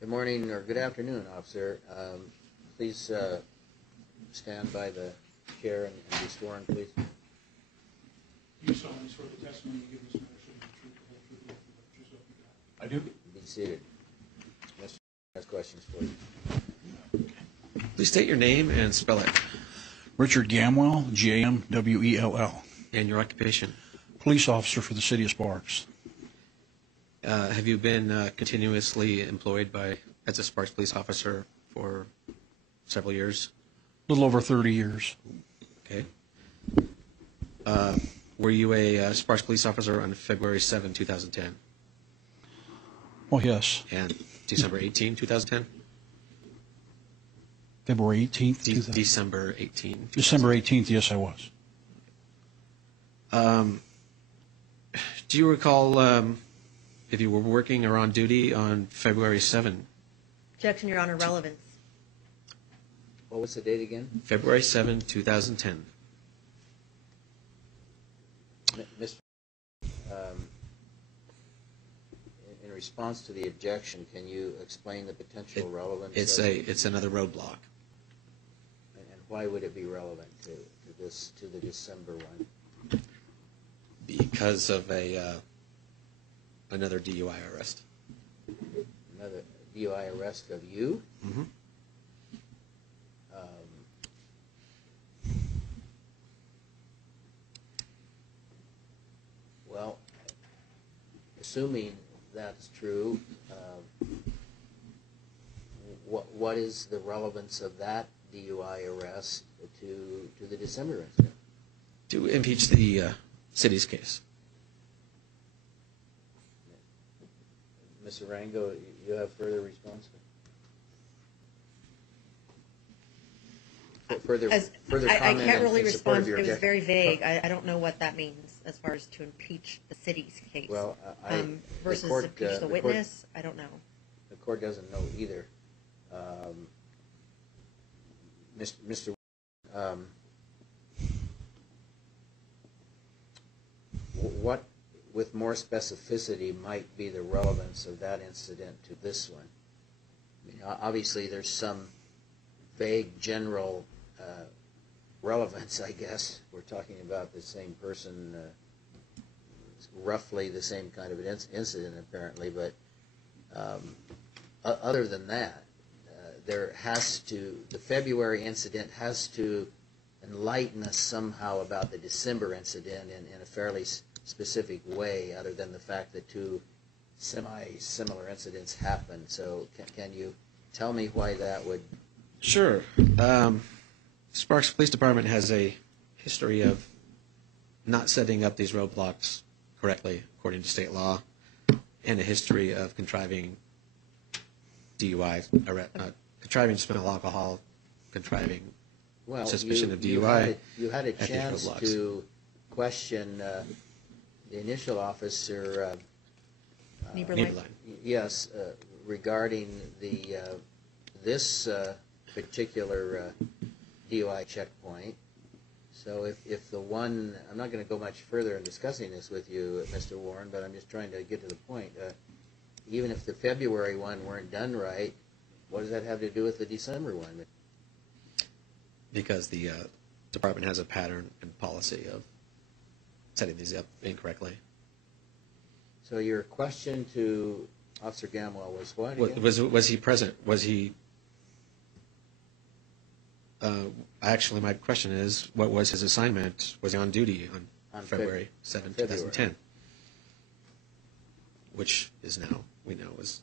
Good morning or good afternoon, officer. Please stand by the chair and be sworn, please. You solemnly swear the testimony you give this matter shall be the truth, the whole truth, and nothing but the truth, so help you God. I do. Be seated. Mr. has questions for you. Please state your name and spell it. Richard Gamwell, Gamwell. And your occupation. Police officer for the city of Sparks. Have you been continuously employed as a Sparks police officer for several years? A little over 30 years. Okay. Were you a Sparks police officer on February 7, 2010? Well, yes. And December 18, 2010? February 18th? December 18. December 18th, yes, I was. Do you recall if you were working or on duty on February 7? Objection, Your Honor. Relevance. What was the date again? February 7, 2010. Mr. In response to the objection, can you explain the potential relevance? It's another roadblock. And why would it be relevant to the December one? Because of another DUI arrest. Another DUI arrest of you? Mm-hmm. Well, assuming that's true, what is the relevance of that DUI arrest to the December incident? To impeach the city's case. Ms. Arango, you have further response? Further I comment can't really in support respond. of your It was objection? very vague. I don't know what that means as far as to impeach the city's case. Well, versus the court, impeach the witness, I don't know. The court doesn't know either. Mr. What, with more specificity, might be the relevance of that incident to this one? I mean, obviously, there's some vague general relevance, I guess. We're talking about the same person, roughly the same kind of an incident, apparently. But other than that, the February incident has to enlighten us somehow about the December incident in a fairly specific way, other than the fact that two semi-similar incidents happened. So can you tell me why that would... Sure. Sparks Police Department has a history of not setting up these roadblocks correctly according to state law, and a history of contriving DUI, contriving to smell alcohol, contriving suspicion of DUI. You had a chance to question the initial officer, Nieberlein. Yes, regarding this particular DUI checkpoint. So if the one, I'm not going to go much further in discussing this with you, Mr. Warren, but I'm just trying to get to the point. Even if the February one weren't done right, what does that have to do with the December one? Because the department has a pattern and policy of setting these up incorrectly. So your question to Officer Gamwell was what again? Was he present? Was he... actually, my question is, what was his assignment? Was he on duty on February 7, 2010? Which is now, we know, is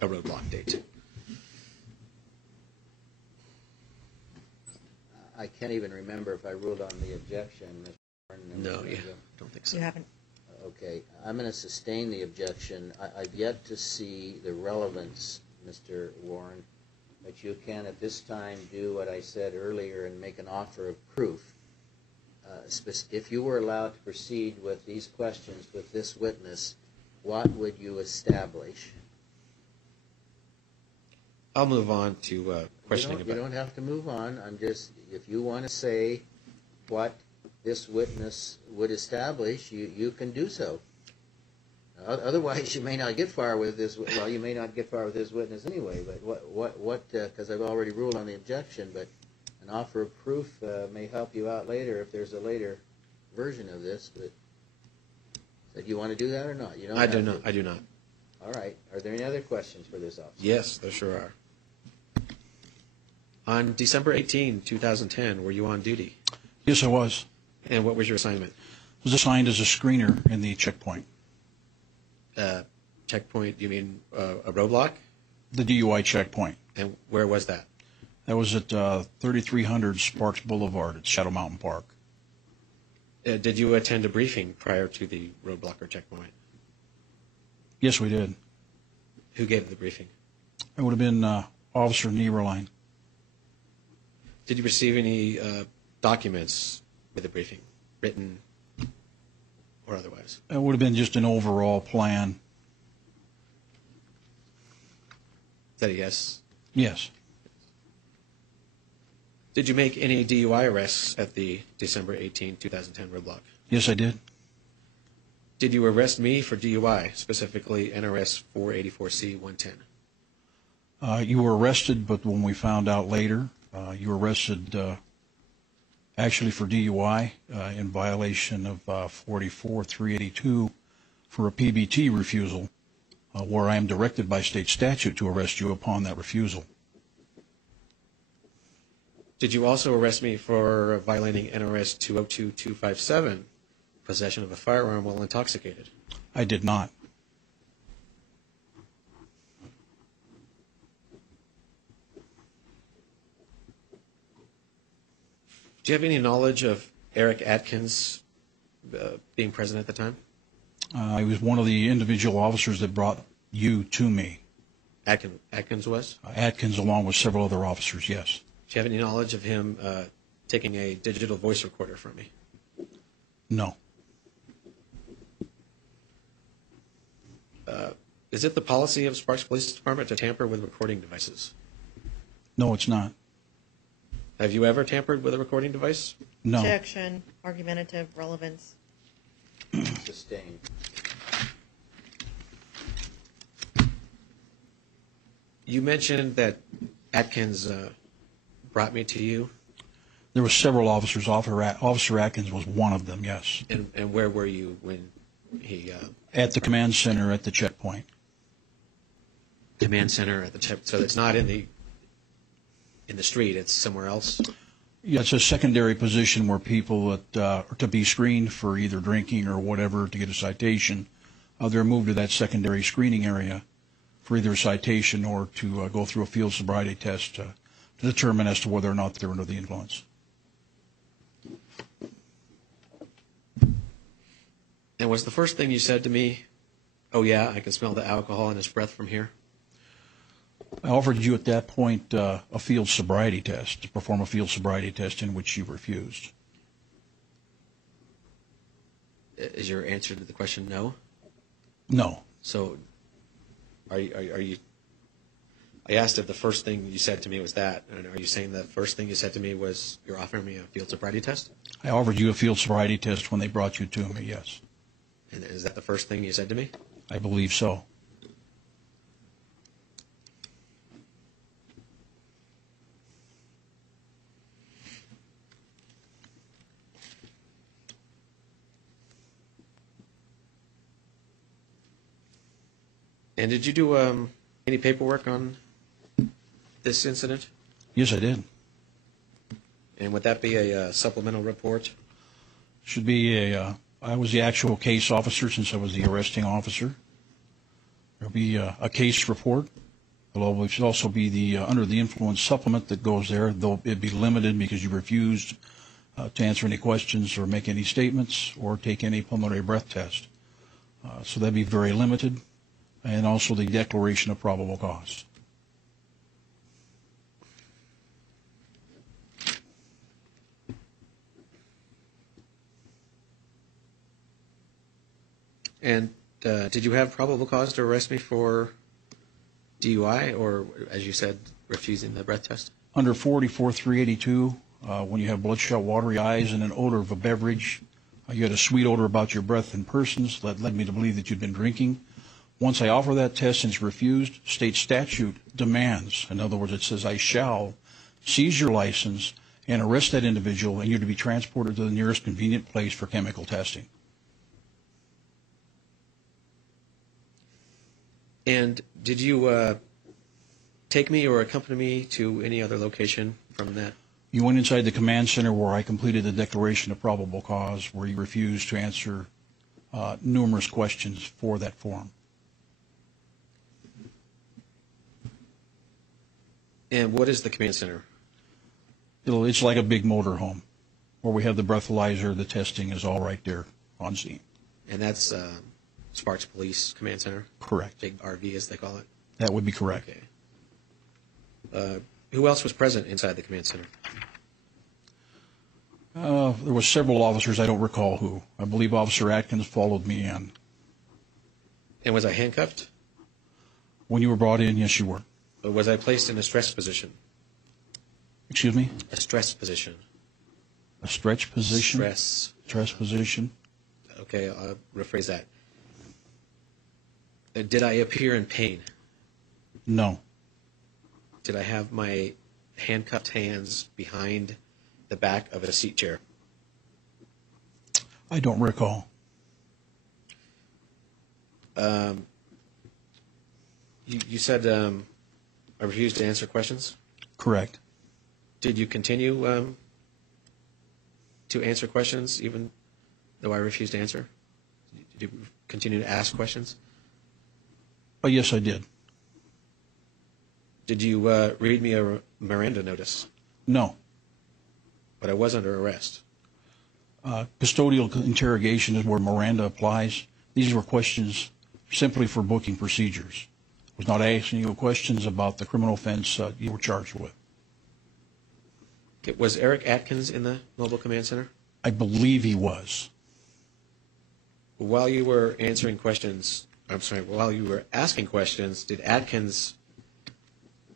a roadblock date. I can't even remember if I ruled on the objection. No, yeah, don't think so. You haven't. Okay, I'm going to sustain the objection. I've yet to see the relevance, Mr. Warren, but you can at this time do what I said earlier and make an offer of proof. If you were allowed to proceed with these questions with this witness, what would you establish? I'll move on to questioning You don't have to move on. I'm just, if you want to say what this witness would establish, you can do so. Otherwise, you may not get far with this. Well, you may not get far with this witness anyway. But what? Because I've already ruled on the objection. But an offer of proof may help you out later if there's a later version of this. But do you want to do that or not? You don't. I do not. I do not. All right. Are there any other questions for this officer? Yes, there sure are. On December 18, 2010, were you on duty? Yes, I was. And what was your assignment? I was assigned as a screener in the checkpoint. Checkpoint, you mean a roadblock? The DUI checkpoint. And where was that? That was at 3300 Sparks Boulevard at Shadow Mountain Park. Did you attend a briefing prior to the roadblock or checkpoint? Yes, we did. Who gave the briefing? It would have been Officer Nieberlein. Did you receive any documents with the briefing, written or otherwise? It would have been just an overall plan. Is that a yes? Yes. Did you make any DUI arrests at the December 18, 2010 roadblock? Yes, I did. Did you arrest me for DUI, specifically NRS 484C 110? You were arrested, but when we found out later, you were arrested actually for DUI in violation of 44-382 for a PBT refusal, where I am directed by state statute to arrest you upon that refusal. Did you also arrest me for violating NRS 202257, possession of a firearm while intoxicated? I did not. Do you have any knowledge of Eric Atkins being present at the time? He was one of the individual officers that brought you to me. Atkins was? Atkins, along with several other officers, yes. Do you have any knowledge of him taking a digital voice recorder from me? No. Is it the policy of Sparks Police Department to tamper with recording devices? No, it's not. Have you ever tampered with a recording device? No. Objection, argumentative, relevance. Sustained. You mentioned that Atkins brought me to you. There were several officers. Officer Atkins was one of them, yes. And where were you when he... At the command center at the checkpoint. Command center at the check... So it's not in the street, it's somewhere else? Yeah, it's a secondary position where people that are to be screened for either drinking or whatever to get a citation, they're moved to that secondary screening area for either a citation or to go through a field sobriety test to determine as to whether or not they're under the influence. And was the first thing you said to me, oh yeah, I can smell the alcohol in his breath from here? I offered you at that point a field sobriety test, to perform a field sobriety test in which you refused. Is your answer to the question no? No. So are you I asked if the first thing you said to me was that, and are you saying the first thing you said to me was you're offering me a field sobriety test? I offered you a field sobriety test when they brought you to me, yes. And is that the first thing you said to me? I believe so. And did you do any paperwork on this incident? Yes, I did. And would that be a supplemental report? Should be I was the actual case officer since I was the arresting officer. There'll be a case report. There'll also be the under the influence supplement that goes there, though it'd be limited because you refused to answer any questions or make any statements or take any pulmonary breath test. So that'd be very limited. And also the declaration of probable cause. And did you have probable cause to arrest me for DUI or, as you said, refusing the breath test? Under 44-382, when you have bloodshot, watery eyes and an odor of a beverage You had a sweet odor about your breath and persons that led me to believe that you'd been drinking. Once I offer that test and it's refused, state statute demands, in other words, it says I shall seize your license and arrest that individual, and you're to be transported to the nearest convenient place for chemical testing. And did you take me or accompany me to any other location from that? You went inside the command center where I completed the declaration of probable cause, where you refused to answer numerous questions for that form. And what is the command center? It's like a big motorhome where we have the breathalyzer, the testing is all right there on scene. And that's Sparks Police Command Center? Correct. Big RV, as they call it? That would be correct. Okay. Who else was present inside the command center? There were several officers. I don't recall who. I believe Officer Atkins followed me in. And was I handcuffed? When you were brought in, yes, you were. Or was I placed in a stress position? Excuse me? A stress position. A stretch position? Stress position. Okay, I'll rephrase that. Did I appear in pain? No. Did I have my handcuffed hands behind the back of a seat chair? I don't recall. You said I refused to answer questions? Correct. Did you continue to answer questions even though I refused to answer? Did you continue to ask questions? Oh, yes, I did. Did you read me a Miranda notice? No. But I was under arrest. Custodial interrogation is where Miranda applies. These were questions simply for booking procedures. I was not asking you questions about the criminal offense you were charged with. Was Eric Atkins in the Mobile Command Center? I believe he was. While you were answering questions, while you were asking questions, did Atkins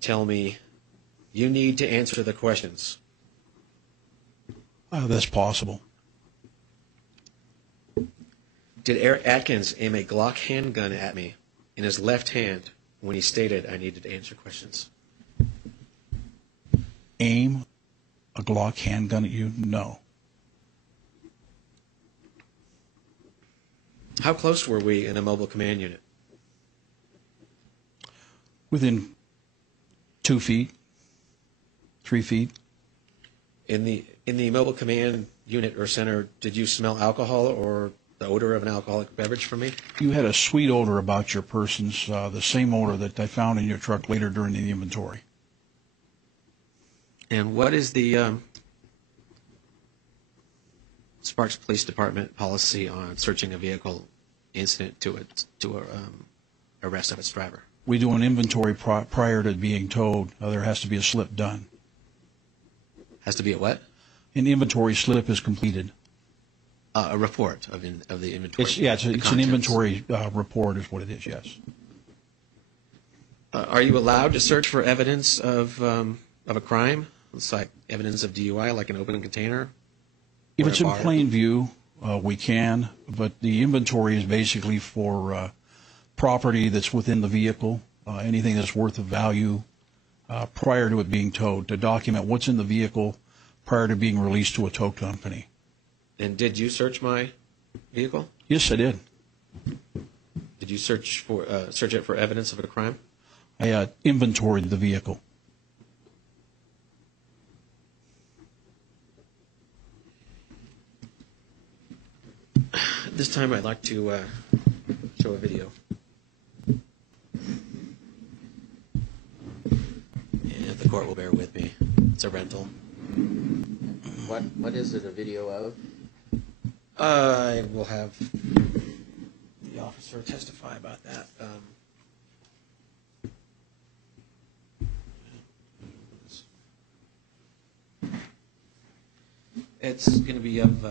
tell me, you need to answer the questions? That's possible. Did Eric Atkins aim a Glock handgun at me in his left hand when he stated I needed to answer questions? Aim a Glock handgun at you? No. How close were we in a mobile command unit? Within 2 feet, 3 feet. In the mobile command unit or center, did you smell alcohol or the odor of an alcoholic beverage from me? You had a sweet odor about your persons, the same odor that I found in your truck later during the inventory. And what is the Sparks Police Department policy on searching a vehicle incident to arrest of its driver? We do an inventory prior to being towed. There has to be a slip done. Has to be a what? An inventory slip is completed. A report of the inventory. It's an inventory report is what it is, yes. Are you allowed to search for evidence of a crime? It's like evidence of DUI, like an open container? If it's in plain view, we can, but the inventory is basically for property that's within the vehicle, anything that's worth of value prior to it being towed, to document what's in the vehicle prior to being released to a tow company. And did you search my vehicle? Yes, I did. Did you search it for evidence of a crime? I inventoried the vehicle. This time I'd like to show a video. And if the court will bear with me, it's a rental. What is it a video of? I will have the officer testify about that. It's going to be of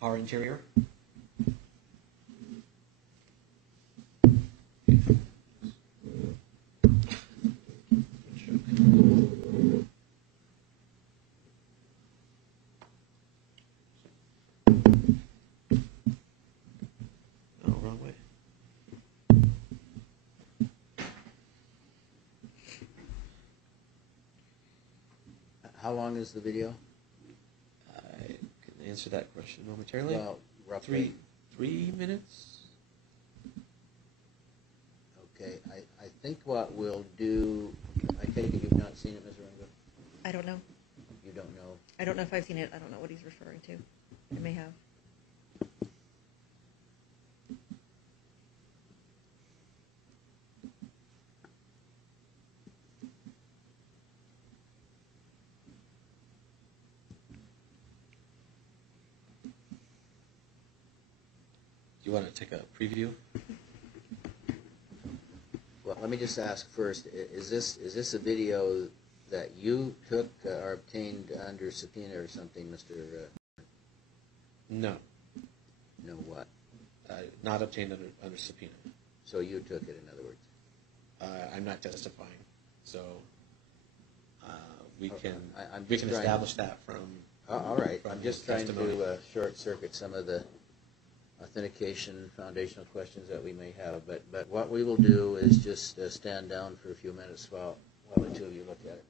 car interior. How long is the video? I can answer that question momentarily. Well, roughly. 3 minutes. Okay, I think what we'll do, I take it you've not seen it, Ms. Arango? I don't know. You don't know? I don't know if I've seen it. I don't know what he's referring to. I may have. Do you want to take a preview? Well, let me just ask first, is this a video that you took or obtained under subpoena or something, Mr. No. No what? Not obtained under subpoena. So you took it, in other words? I'm not testifying, so we Okay. can I'm we just can trying- establish that from. All right, from I'm just his trying testimony. to short-circuit some of the authentication foundational questions that we may have, but what we will do is just stand down for a few minutes while the two of you look at it.